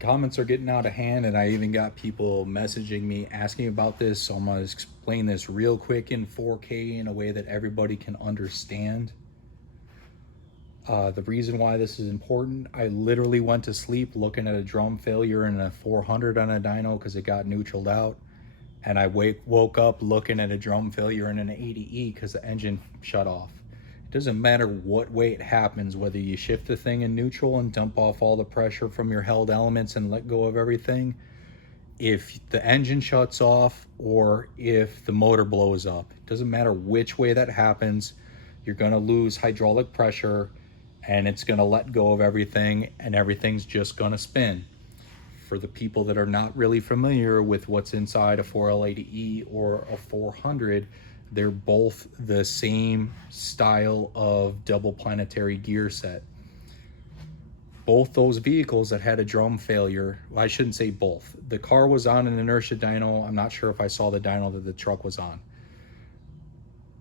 comments are getting out of hand, and I even got people messaging me asking about this, so I'm going to explain this real quick in 4K in a way that everybody can understand. The reason why this is important, I literally went to sleep looking at a drum failure in a 400 on a dyno because it got neutraled out, and I woke up looking at a drum failure in an 80E because the engine shut off. It doesn't matter what way it happens, whether you shift the thing in neutral and dump off all the pressure from your held elements and let go of everything. If the engine shuts off or if the motor blows up, it doesn't matter which way that happens, you're going to lose hydraulic pressure and it's going to let go of everything and everything's just going to spin. For the people that are not really familiar with what's inside a 4L80E or a 400, they're both the same style of double planetary gear set. Both those vehicles that had a drum failure, well, I shouldn't say both. The car was on an inertia dyno. I'm not sure if I saw the dyno that the truck was on.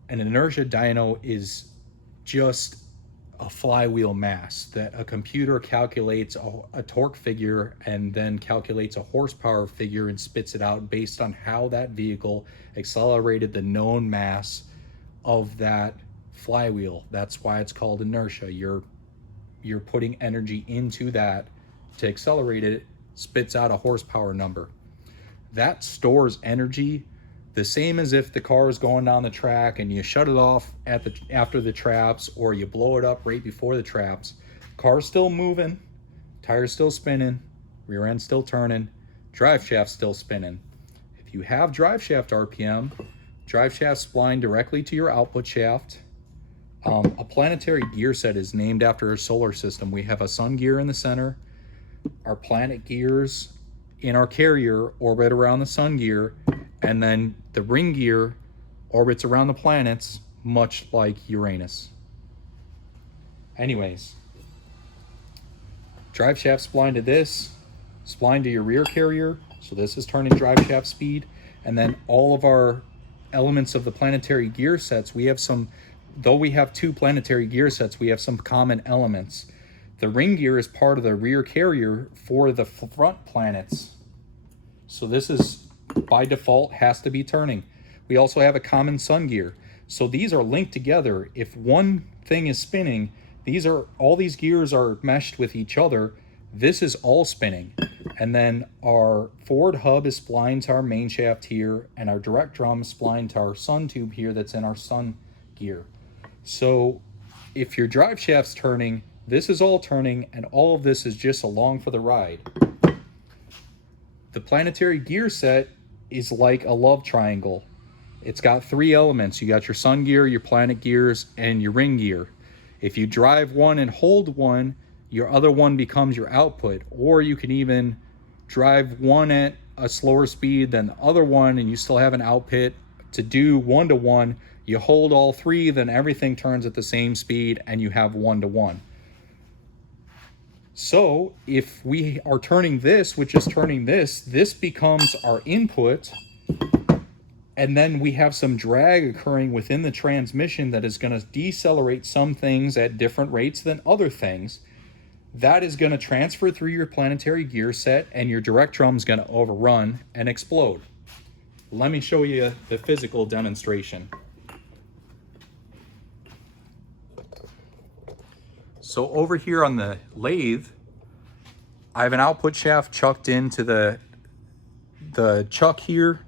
An inertia dyno is just a flywheel mass that a computer calculates a torque figure and then calculates a horsepower figure and spits it out based on how that vehicle accelerated the known mass of that flywheel. That's why it's called inertia. You're putting energy into that to accelerate it, spits out a horsepower number. That stores energy the same as if the car is going down the track and you shut it off after the traps, or you blow it up right before the traps. Car's still moving, tires still spinning, rear end still turning, drive shaft still spinning. If you have drive shaft RPM, drive shaft spline directly to your output shaft. A planetary gear set is named after a solar system. We have a sun gear in the center. Our planet gears in our carrier orbit around the sun gear, and then the ring gear orbits around the planets, much like Uranus. Anyways, drive shaft spline to this, spline to your rear carrier, so this is turning drive shaft speed, and then all of our elements of the planetary gear sets, we have some, though we have two planetary gear sets, we have some common elements. The ring gear is part of the rear carrier for the front planets. So this is, by default, has to be turning. We also have a common sun gear. So these are linked together. If one thing is spinning, all these gears are meshed with each other. This is all spinning. And then our forward hub is splined to our main shaft here, and our direct drum is splined to our sun tube here that's in our sun gear. So if your drive shaft's turning, this is all turning, and all of this is just along for the ride. The planetary gear set is like a love triangle. It's got three elements. You got your sun gear, your planet gears, and your ring gear. If you drive one and hold one, your other one becomes your output. Or you can even drive one at a slower speed than the other one, and you still have an output. To do one-to-one, you hold all three, then everything turns at the same speed, and you have one-to-one. So if we are turning this, which is turning this becomes our input, and then we have some drag occurring within the transmission that is going to decelerate some things at different rates than other things. That is going to transfer through your planetary gear set, and your direct drum is going to overrun and explode. Let me show you the physical demonstration. So over here on the lathe, I have an output shaft chucked into the chuck here.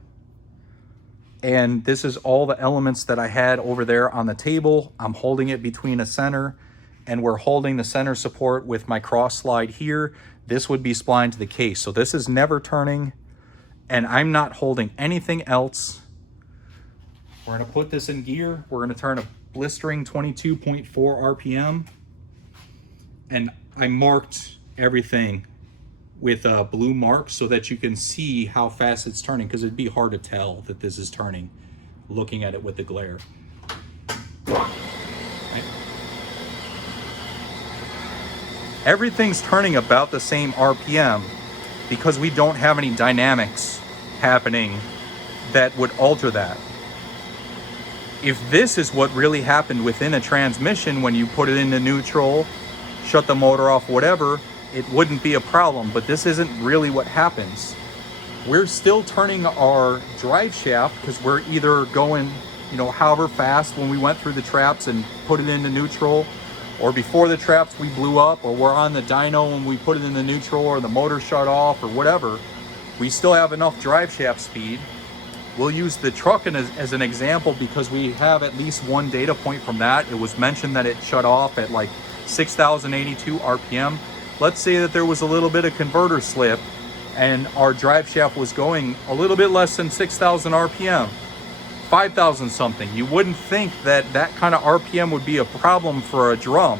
And this is all the elements that I had over there on the table. I'm holding it between a center, and we're holding the center support with my cross slide here. This would be splined to the case. So this is never turning, and I'm not holding anything else. We're gonna put this in gear. We're gonna turn a blistering 22.4 RPM. And I marked everything with a blue mark so that you can see how fast it's turning, because it'd be hard to tell that this is turning looking at it with the glare. Right. Everything's turning about the same RPM because we don't have any dynamics happening that would alter that. If this is what really happened within a transmission when you put it into neutral, shut the motor off, whatever, it wouldn't be a problem, but this isn't really what happens. We're still turning our drive shaft because we're either going, however fast when we went through the traps and put it into neutral, or before the traps we blew up, or we're on the dyno when we put it into neutral, or the motor shut off, or whatever. We still have enough drive shaft speed. We'll use the truck as an example because we have at least one data point from that. It was mentioned that it shut off at like 6,082 RPM. Let's say that there was a little bit of converter slip and our drive shaft was going a little bit less than 6,000 RPM, 5,000 something. You wouldn't think that that kind of RPM would be a problem for a drum.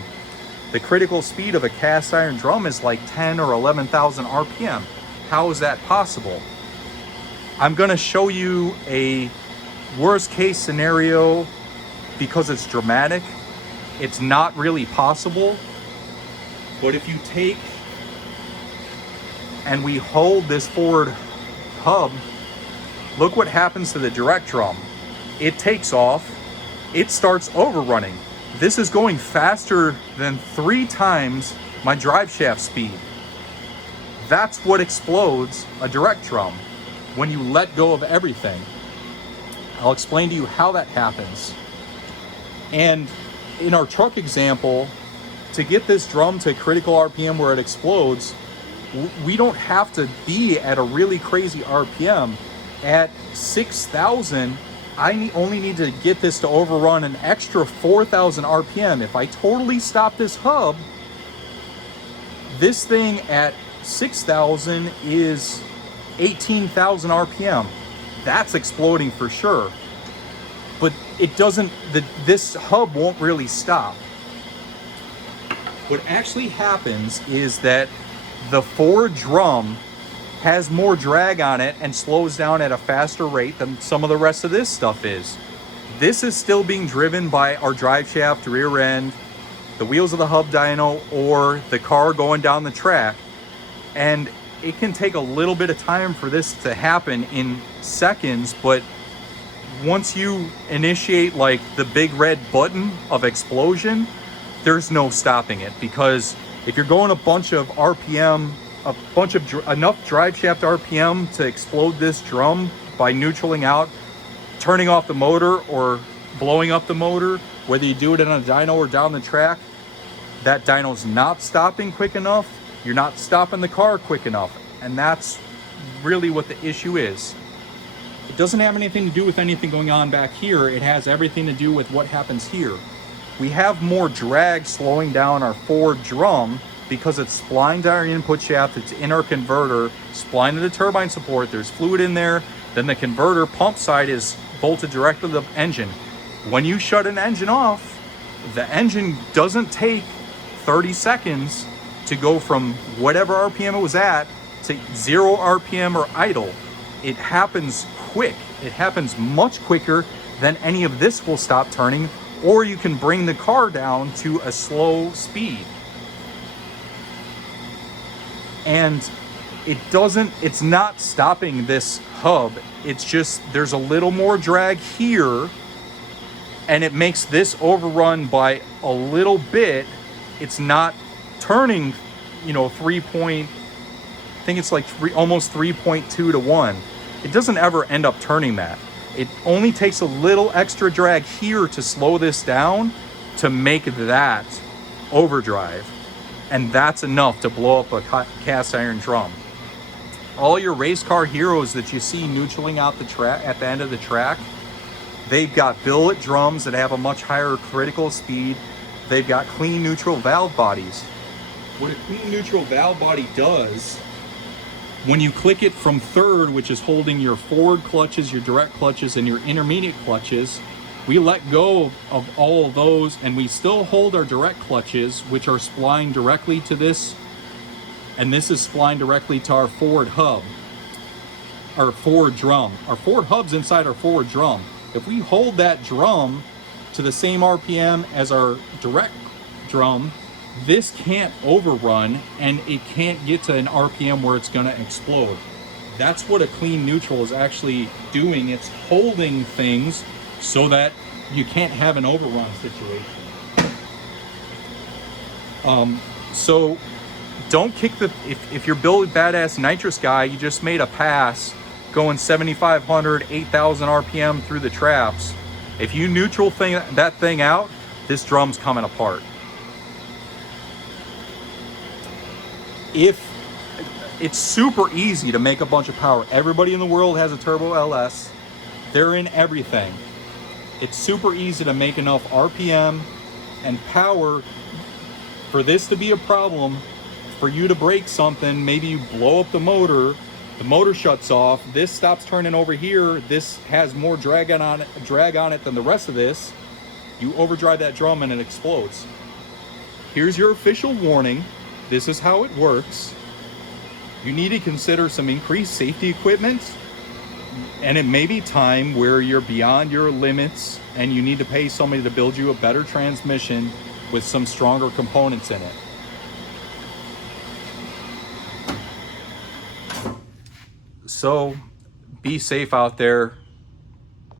The critical speed of a cast iron drum is like 10 or 11,000 RPM. How is that possible? I'm gonna show you a worst case scenario because it's dramatic. It's not really possible, but if you take and we hold this forward hub, look what happens to the direct drum. It takes off, it starts overrunning. This is going faster than 3 times my drive shaft speed. That's what explodes a direct drum when you let go of everything. I'll explain to you how that happens. And in our truck example, to get this drum to critical RPM where it explodes, we don't have to be at a really crazy RPM. At 6,000, I only need to get this to overrun an extra 4,000 RPM. If I totally stop this hub, this thing at 6,000 is 18,000 RPM. That's exploding for sure. But it doesn't, this hub won't really stop. What actually happens is that the forward drum has more drag on it and slows down at a faster rate than some of the rest of this stuff is. This is still being driven by our drive shaft, rear end, the wheels of the hub dyno, or the car going down the track. And it can take a little bit of time for this to happen in seconds, but once you initiate like the big red button of explosion, there's no stopping it, because if you're going a bunch of RPM, enough drive shaft RPM to explode this drum by neutraling out, turning off the motor or blowing up the motor, whether you do it in a dyno or down the track, that dyno's not stopping quick enough. You're not stopping the car quick enough. And that's really what the issue is. It doesn't have anything to do with anything going on back here. It has everything to do with what happens here. We have more drag slowing down our forward drum because it's splined to our input shaft, it's in our converter, splined to the turbine support, there's fluid in there, then the converter pump side is bolted directly to the engine. When you shut an engine off, the engine doesn't take 30 seconds to go from whatever RPM it was at to 0 RPM or idle. It happens quick. It happens much quicker than any of this will stop turning, or you can bring the car down to a slow speed. And it's not stopping this hub. It's just, there's a little more drag here, and it makes this overrun by a little bit. It's not turning, almost 3.2 to 1. It doesn't ever end up turning that. It only takes a little extra drag here to slow this down to make that overdrive. And that's enough to blow up a cast iron drum. All your race car heroes that you see neutraling out the track at the end of the track, they've got billet drums that have a much higher critical speed. They've got clean neutral valve bodies. What a clean neutral valve body does, when you click it from third, which is holding your forward clutches, your direct clutches, and your intermediate clutches, we let go of all of those, and we still hold our direct clutches, which are splined directly to this, and this is splined directly to our forward hub, our forward drum. Our forward hub's inside our forward drum. If we hold that drum to the same RPM as our direct drum, this can't overrun, and it can't get to an RPM where it's gonna explode. That's what a clean neutral is actually doing. It's holding things so that you can't have an overrun situation. So don't kick the, if you're building badass nitrous guy, you just made a pass going 7,500, 8,000 RPM through the traps. If you neutral that thing out, this drum's coming apart. If it's super easy to make a bunch of power. Everybody in the world has a turbo LS. They're in everything. It's super easy to make enough RPM and power for this to be a problem. For you to break something, maybe you blow up the motor shuts off, this stops turning over here, this has more drag on it than the rest of this. You overdrive that drum and it explodes. Here's your official warning. This is how it works. You need to consider some increased safety equipment, and it may be time where you're beyond your limits and you need to pay somebody to build you a better transmission with some stronger components in it. So be safe out there.